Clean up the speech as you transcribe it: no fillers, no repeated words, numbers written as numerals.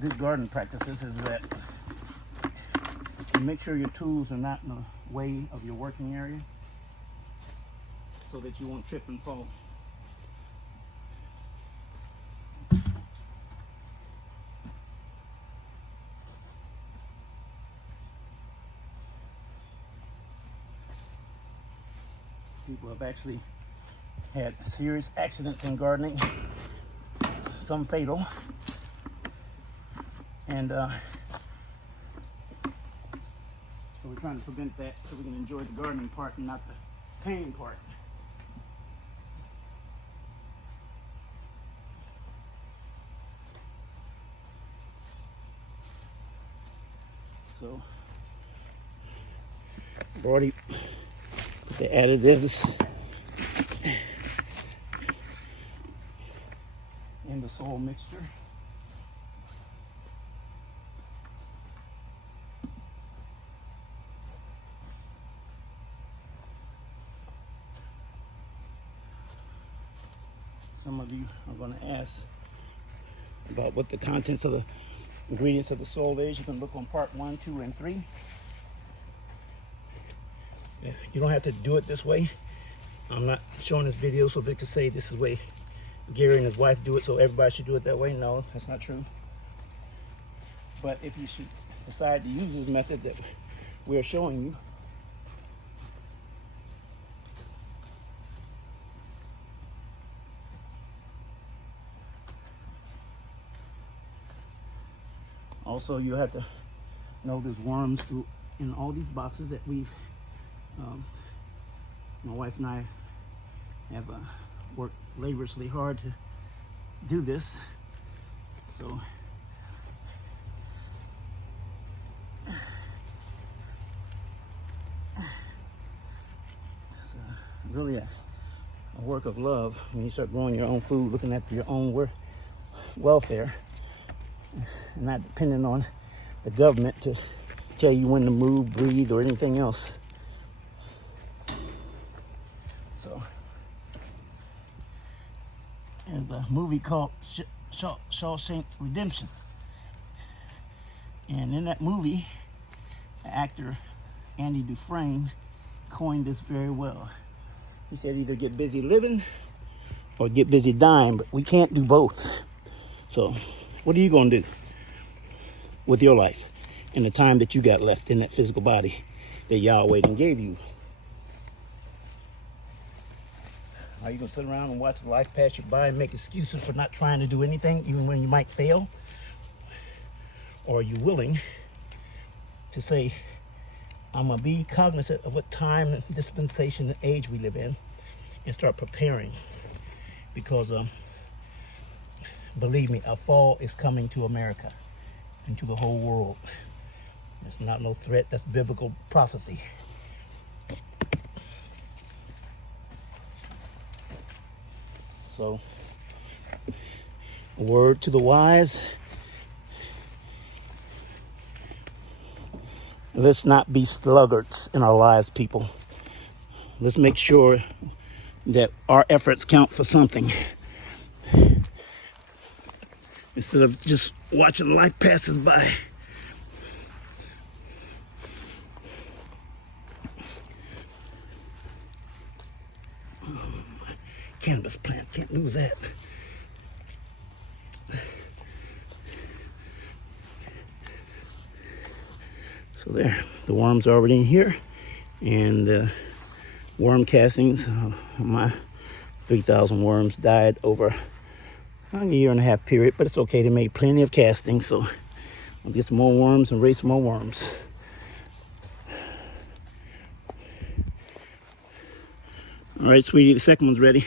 good garden practices is that you make sure your tools are not in the way of your working area so that you won't trip and fall. People have actually had serious accidents in gardening, some fatal, and so we're trying to prevent that so we can enjoy the gardening part and not the pain part. So I've already put the additives in the soil mixture. Some of you are going to ask about what the contents of the ingredients of the soil is. You can look on part 1, 2, and 3. You don't have to do it this way. I'm not showing this video so they can say this is the way Gary and his wife do it, so everybody should do it that way. No, that's not true. But if you should decide to use this method that we're showing you, also you have to know there's worms in all these boxes that we've my wife and I have worked laboriously hard to do this. So it's really a work of love when you start growing your own food, looking after your own welfare, and not depending on the government to tell you when to move, breathe, or anything else. So there's a movie called Shawshank Redemption, and in that movie, the actor Andy Dufresne coined this very well. He said either get busy living or get busy dying, but we can't do both. So what are you going to do with your life and the time that you got left in that physical body that Yahweh done gave you? Are you going to sit around and watch life pass you by and make excuses for not trying to do anything, even when you might fail? Or are you willing to say, I'm going to be cognizant of what time, dispensation, and age we live in, and start preparing? Because believe me, a fall is coming to America and to the whole world. It's not no threat, that's biblical prophecy. So, a word to the wise: let's not be sluggards in our lives, people. Let's make sure that our efforts count for something, instead of just watching life passes by. Cannabis plant, can't lose that. So there, the worms are already in here, and the worm castings, my 3,000 worms died over a 1.5 year period, but it's okay. They made plenty of castings, so I'll get some more worms and raise some more worms. All right, sweetie, the second one's ready.